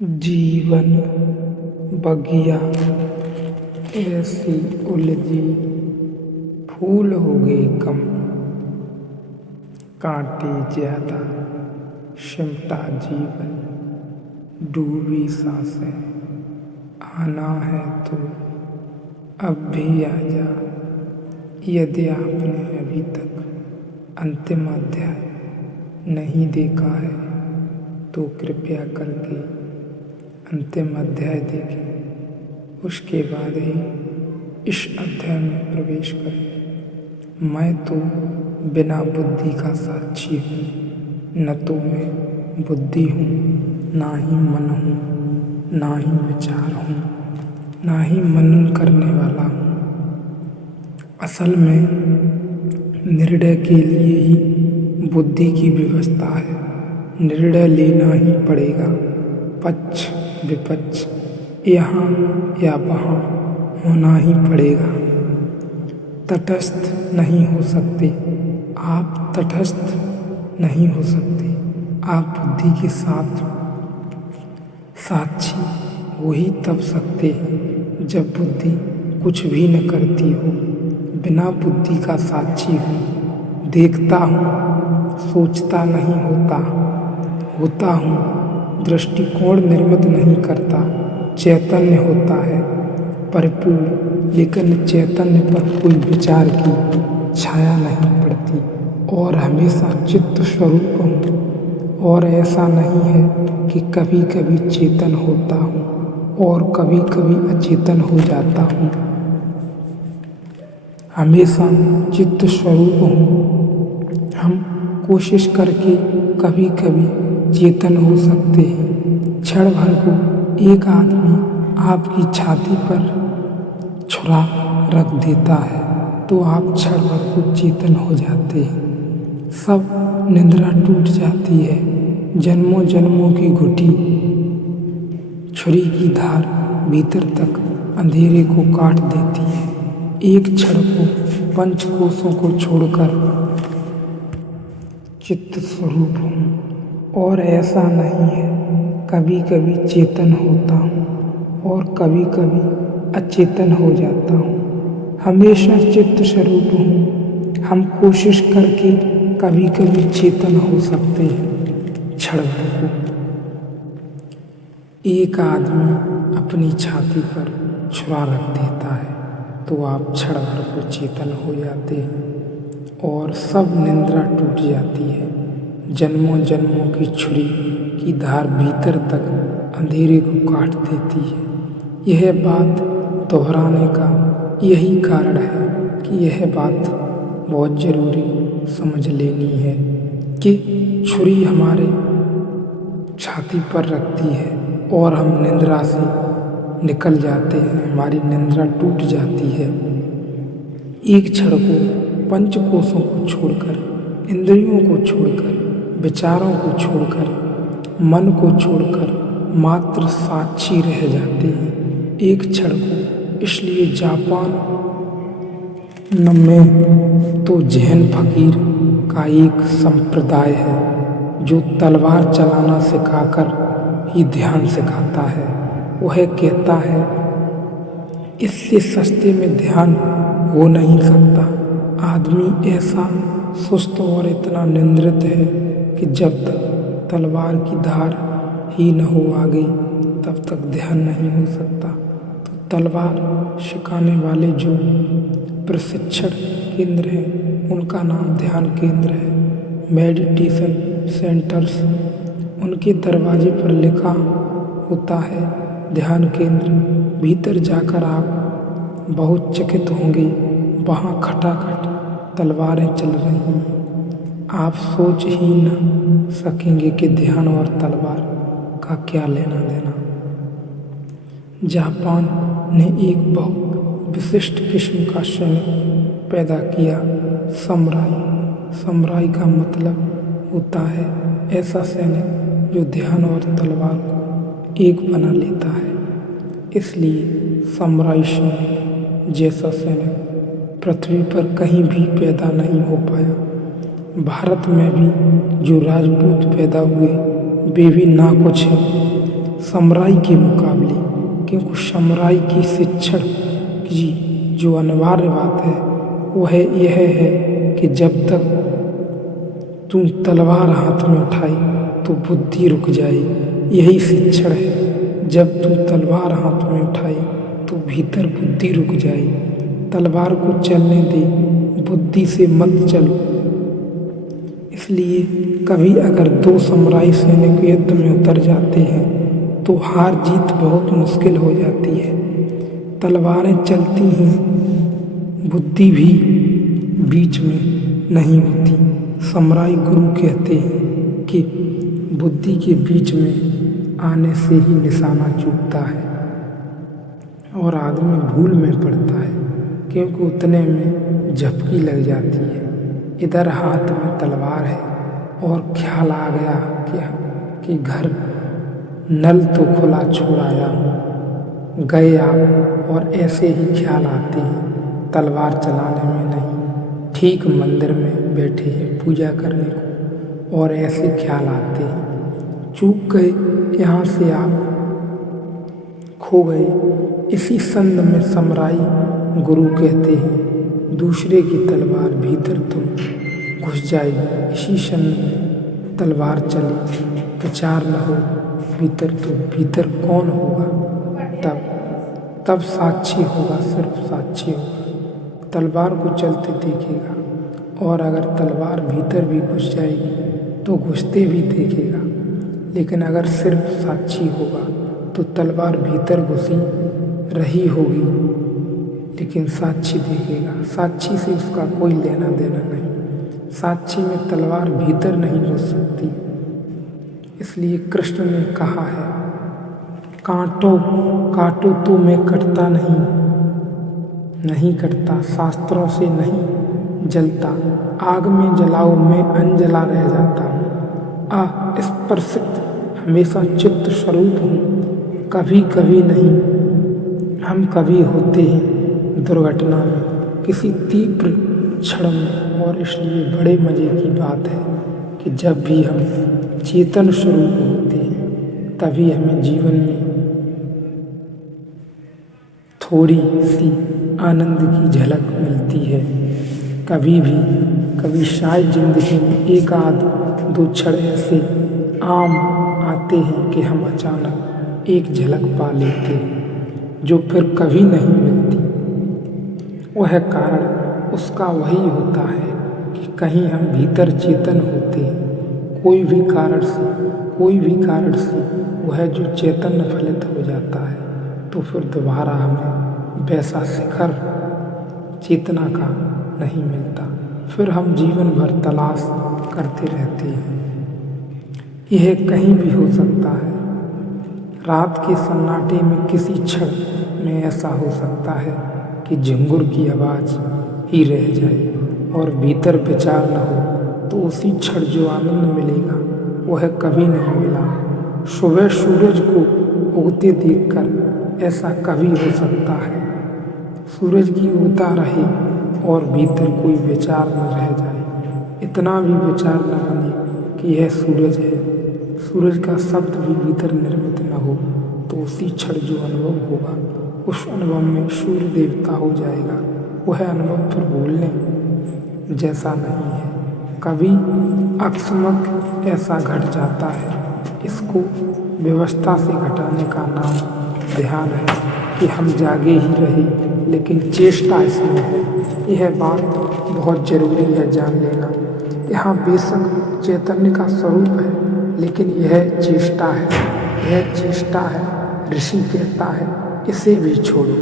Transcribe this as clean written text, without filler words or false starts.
जीवन बगिया ऐसी उलझी, फूल हो गए कम, कांटे ज्यादा, सिमटा जीवन, डूबी सांसें। आना है तो अब भी आ जा, यदि आपने अभी तक अंतिम अध्याय नहीं देखा है तो कृपया करके अंतिम अध्याय देखें, उसके बाद ही इस अध्याय में प्रवेश करें। मैं तो बिना बुद्धि का साक्षी हूँ, न तो मैं बुद्धि हूँ, ना ही मन हूँ, ना ही विचार हूँ, ना ही मनन करने वाला हूँ। असल में निर्णय के लिए ही बुद्धि की व्यवस्था है। निर्णय लेना ही पड़ेगा, पक्ष विपक्ष यहाँ या वहाँ होना ही पड़ेगा। तटस्थ नहीं हो सकते आप, तटस्थ नहीं हो सकते आप। बुद्धि के साथ साक्षी हो ही तब सकते हैं जब बुद्धि कुछ भी न करती हो। बिना बुद्धि का साक्षी हूँ, देखता हूँ, सोचता नहीं होता हूँ, दृष्टिकोण निर्मित नहीं करता, चैतन्य होता है परिपूर्ण, लेकिन चैतन्य पर कोई विचार की छाया नहीं पड़ती और हमेशा चित्त स्वरूप हूँ। और ऐसा नहीं है कि कभी कभी चेतन होता हूँ और कभी कभी अचेतन हो जाता हूँ, हमेशा चित्त स्वरूप हूँ। हम कोशिश करके कभी कभी चेतन हो सकते हैं। क्षण भर को एक आदमी आपकी छाती पर छुरा रख देता है तो आप क्षण भर को चेतन हो जाते हैं। सब निद्रा टूट जाती है। जन्मों जन्मों की घुटी छुरी की धार भीतर तक अंधेरे को काट देती है। एक क्षण को पंचकोशों को छोड़कर चित्त स्वरूप हूँ और ऐसा नहीं है। कभी कभी चेतन होता हूँ और कभी कभी अचेतन हो जाता हूँ, हमेशा चित्त स्वरूप हूँ। हम कोशिश करके कभी कभी चेतन हो सकते हैं। क्षण भर को एक आदमी अपनी छाती पर छुरा रख देता है तो आप क्षण भर को चेतन हो जाते हैं और सब निद्रा टूट जाती है। जन्मों जन्मों की छुरी की धार भीतर तक अंधेरे को काट देती है। यह बात दोहराने का यही कारण है कि यह बात बहुत जरूरी समझ लेनी है कि छुरी हमारे छाती पर रखती है और हम निद्रा से निकल जाते हैं, हमारी निद्रा टूट जाती है। एक क्षण को पंचकोशों को छोड़कर, इंद्रियों को छोड़कर, विचारों को छोड़कर, मन को छोड़कर मात्र साक्षी रह जाते हैं। एक क्षण को इसलिए जापान में तो जैन फकीर का एक संप्रदाय है जो तलवार चलाना सिखाकर ही ध्यान सिखाता है। वह कहता है इससे सस्ते में ध्यान हो नहीं सकता। आदमी ऐसा सुस्त और इतना निंद्रित है कि जब तक तलवार की धार ही न हो आगे तब तक ध्यान नहीं हो सकता। तो तलवार सिखाने वाले जो प्रशिक्षण केंद्र हैं उनका नाम ध्यान केंद्र है। मेडिटेशन सेंटर्स, उनके दरवाजे पर लिखा होता है ध्यान केंद्र। भीतर जाकर आप बहुत चकित होंगे, वहाँ खटाखट तलवारें चल रही हैं। आप सोच ही न सकेंगे कि ध्यान और तलवार का क्या लेना देना। जापान ने एक बहुत विशिष्ट किस्म का सैनिक पैदा किया, समुराई। समुराई का मतलब होता है ऐसा सैनिक जो ध्यान और तलवार को एक बना लेता है। इसलिए समुराई सैनिक जैसा सैनिक पृथ्वी पर कहीं भी पैदा नहीं हो पाया। भारत में भी जो राजपूत पैदा हुए वे भी ना कुछ हैं। समुराई के मुकाबले, क्योंकि समुराई की शिक्षण की जो अनिवार्य बात है वह यह है कि जब तक तू तलवार हाथ में उठाए तो बुद्धि रुक जाए। यही शिक्षण है, जब तू तलवार हाथ में उठाए तो भीतर बुद्धि रुक जाए। तलवार को चलने दे, बुद्धि से मत चलो। इसलिए कभी अगर दो समुराई सैनिक युद्ध में उतर जाते हैं तो हार जीत बहुत मुश्किल हो जाती है। तलवारें चलती हैं, बुद्धि भी बीच में नहीं होती। समुराई गुरु कहते हैं कि बुद्धि के बीच में आने से ही निशाना चूकता है और आदमी भूल में पड़ता है, क्योंकि उतने में झपकी लग जाती है। इधर हाथ में तलवार है और ख्याल आ गया कि घर नल तो खुला छोड़ आया हूँ, गए आप, और ऐसे ही ख्याल आते हैं तलवार चलाने में नहीं, ठीक मंदिर में बैठे हैं पूजा करने को, और ऐसे ख्याल आते हैं। चूक गए, यहाँ से आप खो गए। इसी संद में समुराई गुरु कहते हैं दूसरे की तलवार भीतर तुम घुस जाएगी। इसी संद में तलवार चली, विचार न हो भीतर तो भीतर कौन होगा, तब साक्षी होगा, सिर्फ साक्षी होगा। तलवार को चलते देखेगा, और अगर तलवार भीतर भी घुस जाएगी तो घुसते भी देखेगा। लेकिन अगर सिर्फ साक्षी होगा तो तलवार भीतर घुसी रही होगी, लेकिन साक्षी देखेगा। साक्षी से उसका कोई लेना देना नहीं। साक्षी में तलवार भीतर नहीं घुस सकती। इसलिए कृष्ण ने कहा है, काटो तो मैं कटता नहीं कटता, शास्त्रों से नहीं जलता, आग में जलाओ मैं अनजला रह जाता हूँ। स्पर्शित हमेशा चित्त स्वरूप हूँ, कभी कभी नहीं। हम कभी होते हैं दुर्घटना में, किसी तीव्र क्षण में, और इसलिए बड़े मजे की बात है कि जब भी हम चेतन स्वरूप होते हैं तभी हमें जीवन में थोड़ी सी आनंद की झलक मिलती है। कभी शायद जिंदगी में एक आध दो क्षण ऐसे आम आते हैं कि हम अचानक एक झलक पा लेते हैं जो फिर कभी नहीं मिलती। वह कारण उसका वही होता है कि कहीं हम भीतर चेतन होते हैं, कोई भी कारण से वह जो चैतन्य फलित हो जाता है, तो फिर दोबारा हमें वैसा शिखर चेतना का नहीं मिलता। फिर हम जीवन भर तलाश करते रहते हैं। यह कहीं भी हो सकता है। रात के सन्नाटे में किसी क्षण में ऐसा हो सकता है कि झिंगुर की आवाज़ ही रह जाए और भीतर विचार न हो, तो उसी क्षण जो आनंद मिलेगा वह कभी नहीं मिला। सुबह सूरज को उगते देखकर ऐसा कभी हो सकता है, सूरज की उगता रहे और भीतर कोई विचार न रह जाए, इतना भी विचार न बने कि यह सूरज है, सूरज का शब्द भी भीतर निर्मित न हो, तो उसी क्षण जो अनुभव होगा उस अनुभव में सूर्य देवता हो जाएगा। वह अनुभव फिर भूलने जैसा नहीं है। कभी अकस्मात ऐसा घट जाता है। इसको व्यवस्था से घटाने का नाम ध्यान है कि हम जागे ही रहे, लेकिन चेष्टा इसमें है। यह बात बहुत जरूरी है जान लेना। यहाँ बेशक चैतन्य का स्वरूप है, लेकिन यह चेष्टा है। ऋषि कहता है इसे भी छोड़ो।